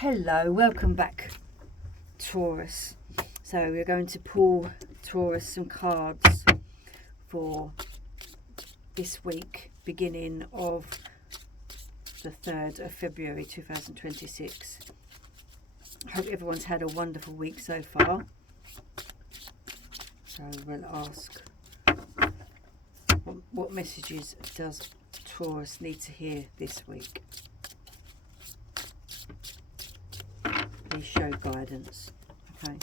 Hello, welcome back, Taurus. So we're going to pull, Taurus, some cards for this week, beginning of the 3rd of February 2026. I hope everyone's had a wonderful week so far. So we'll ask, what messages does Taurus need to hear this week? Please show guidance. Okay.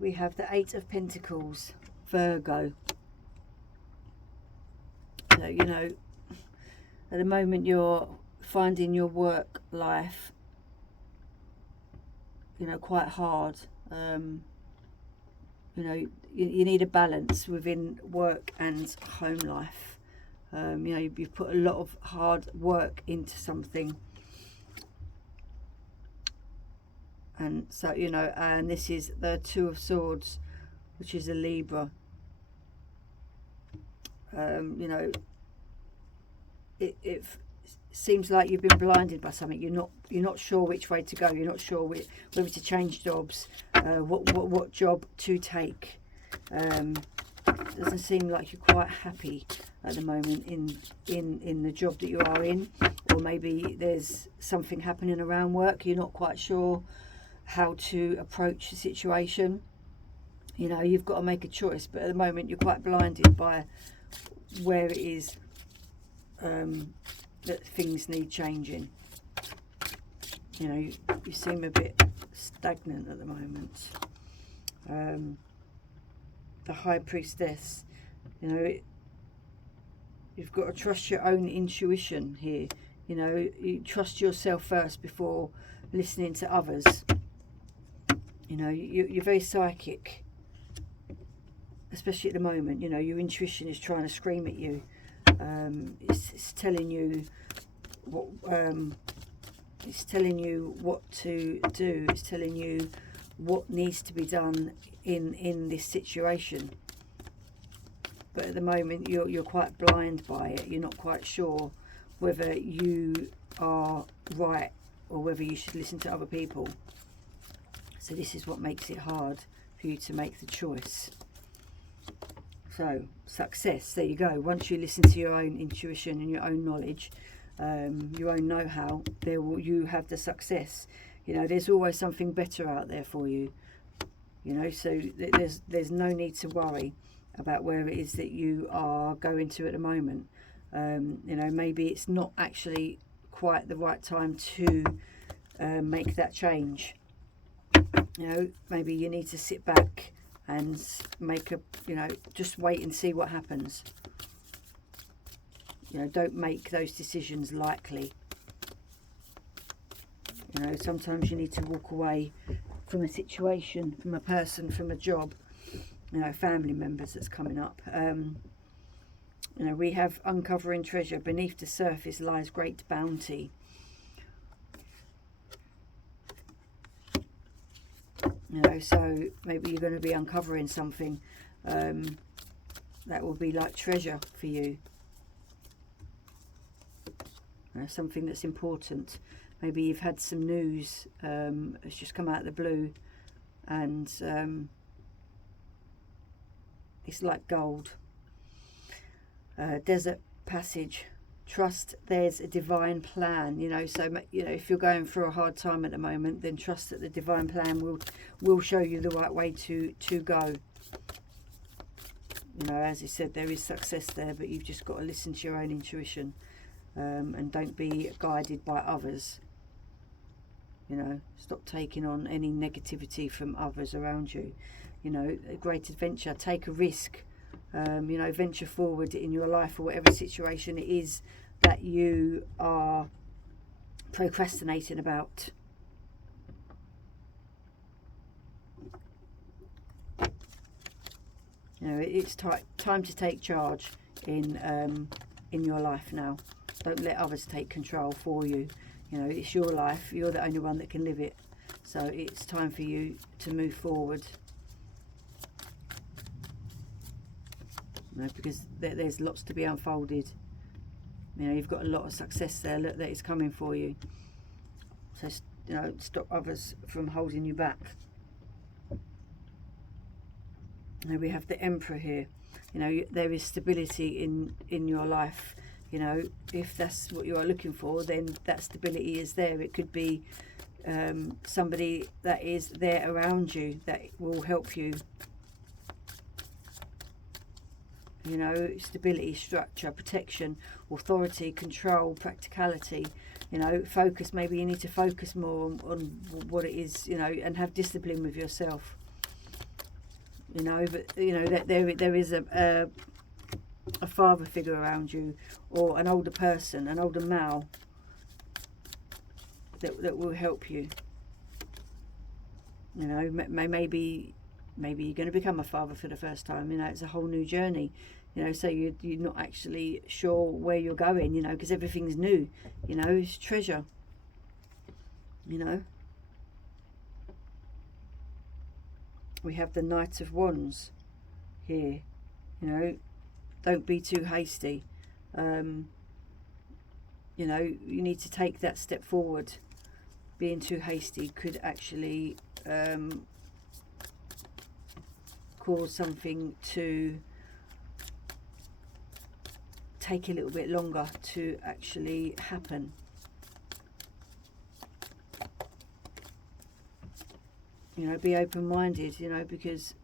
We have the 8 of Pentacles, Virgo. So, you know, at the moment you're finding your work life, you know, quite hard. You know, you need a balance within work and home life. You know, you've put a lot of hard work into something. And so, you know, and this is the 2 of Swords, which is a Libra. You know, it seems like you've been blinded by something. You're not sure which way to go. You're not sure whether to change jobs, what job to take. Doesn't seem like you're quite happy at the moment in the job that you are in, or maybe there's something happening around work. You're not quite sure how to approach the situation. You know, you've got to make a choice, but at the moment you're quite blinded by where it is that things need changing. You know, you seem a bit stagnant at the moment. The High Priestess, you know, you've got to trust your own intuition here. You know, you trust yourself first before listening to others. You know, you're very psychic, especially at the moment. You know, your intuition is trying to scream at you. It's telling you what to do. It's telling you what needs to be done in this situation. But at the moment you're quite blind by it. You're not quite sure whether you are right or whether you should listen to other people. So this is what makes it hard for you to make the choice. So, success, there you go. Once you listen to your own intuition and your own knowledge, your own know-how, you have the success. You know, there's always something better out there for you. You know, so there's no need to worry about where it is that you are going to at the moment. You know, maybe it's not actually quite the right time to make that change. You know, maybe you need to sit back and make a, you know, just wait and see what happens. You know, don't make those decisions lightly. You know, sometimes you need to walk away from a situation, from a person, from a job. You know, family members that's coming up. You know, we have uncovering treasure. Beneath the surface lies great bounty. You know, so maybe you're going to be uncovering something that will be like treasure for you. You know, something that's important. Maybe you've had some news that's just come out of the blue, and it's like gold. Desert passage. Trust there's a divine plan. You know, so you know, if you're going through a hard time at the moment, then trust that the divine plan will show you the right way to go. You know, as I said, there is success there, but you've just got to listen to your own intuition, and don't be guided by others. You know, stop taking on any negativity from others around you. You know, a great adventure. Take a risk. You know, venture forward in your life, or whatever situation it is that you are procrastinating about. You know, it's time to take charge in your life now. Don't let others take control for you. You know, it's your life. You're the only one that can live it. So it's time for you to move forward. You know, because there's lots to be unfolded. You know, you've got a lot of success there that is coming for you. So, you know, stop others from holding you back. Now we have the Emperor here. You know, there is stability in your life. You know, if that's what you are looking for, then that stability is there. It could be somebody that is there around you that will help you. You know, stability, structure, protection, authority, control, practicality. You know, focus. Maybe you need to focus more on what it is, you know, and have discipline with yourself. You know, but you know that there is a father figure around you, or an older person, an older male that will help you. You know, maybe you're going to become a father for the first time. You know, it's a whole new journey. You know, so you're not actually sure where you're going. You know, because everything's new. You know, it's treasure. You know. We have the Knight of Wands here. You know, don't be too hasty. You know, you need to take that step forward. Being too hasty could actually cause something to take a little bit longer to actually happen. You know, be open-minded, you know, because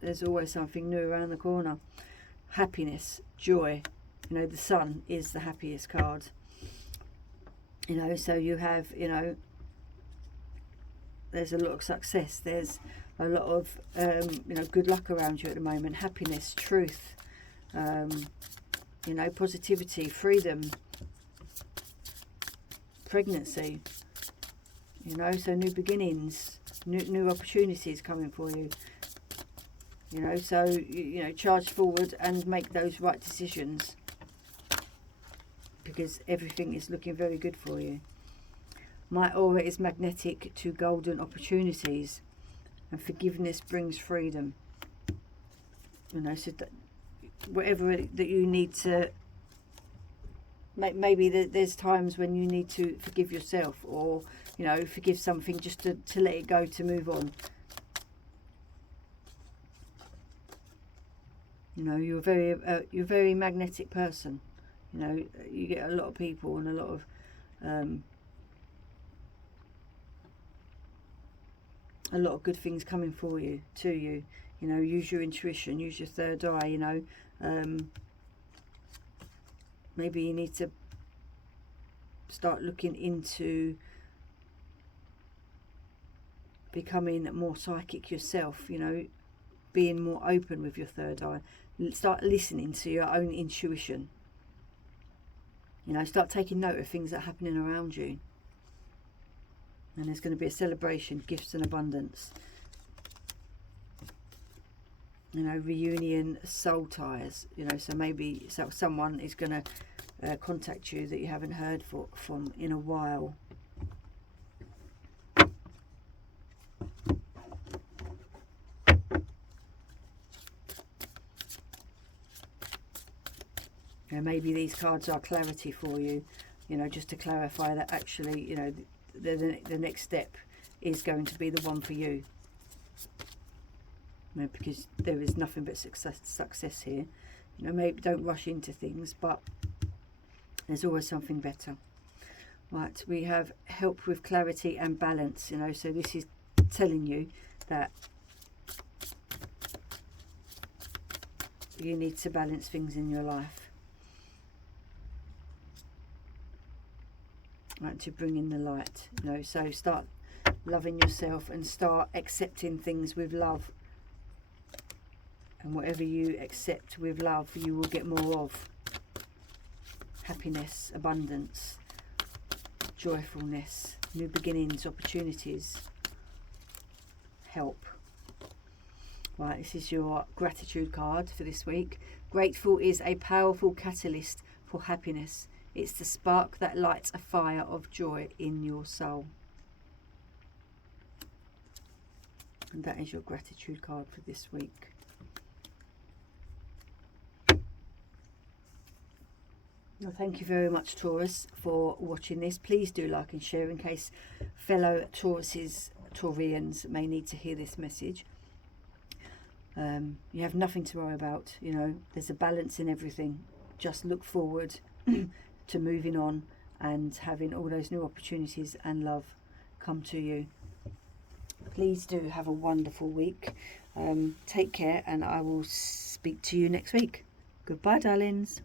there's always something new around the corner. Happiness, joy. You know, the Sun is the happiest card. You know, so you have, you know, there's a lot of success. There's a lot of, you know, good luck around you at the moment. Happiness, truth, you know, positivity, freedom, pregnancy. You know, so new beginnings. New opportunities coming for you. You know, so you know, charge forward and make those right decisions, because everything is looking very good for you. My aura is magnetic to golden opportunities, and forgiveness brings freedom. You know, so that whatever that you need to, maybe there's times when you need to forgive yourself, or you know, forgive something just to let it go, to move on. You know, you're a very magnetic person. You know, you get a lot of people and a lot of good things coming for you, to you. You know, use your intuition, use your third eye. You know, maybe you need to start looking into becoming more psychic yourself, you know, being more open with your third eye. Start listening to your own intuition. You know, start taking note of things that are happening around you. And there's going to be a celebration, gifts and abundance. You know, reunion, soul ties. You know, so maybe someone is going to contact you that you haven't heard from in a while. You know, maybe these cards are clarity for you, you know, just to clarify that actually, you know, the next step is going to be the one for you. You know, because there is nothing but success here. You know, maybe don't rush into things, but there's always something better. Right, we have help with clarity and balance, you know, so this is telling you that you need to balance things in your life. Right, to bring in the light, you know, so start loving yourself and start accepting things with love. And whatever you accept with love, you will get more of. Happiness, abundance, joyfulness, new beginnings, opportunities, help. Right, this is your gratitude card for this week. Grateful is a powerful catalyst for happiness. It's the spark that lights a fire of joy in your soul. And that is your gratitude card for this week. Well, thank you very much, Taurus, for watching this. Please do like and share in case fellow Taurians may need to hear this message. You have nothing to worry about, you know, there's a balance in everything. Just look forward to moving on and having all those new opportunities and love come to you. Please do have a wonderful week. Take care, and I will speak to you next week. Goodbye, darlings.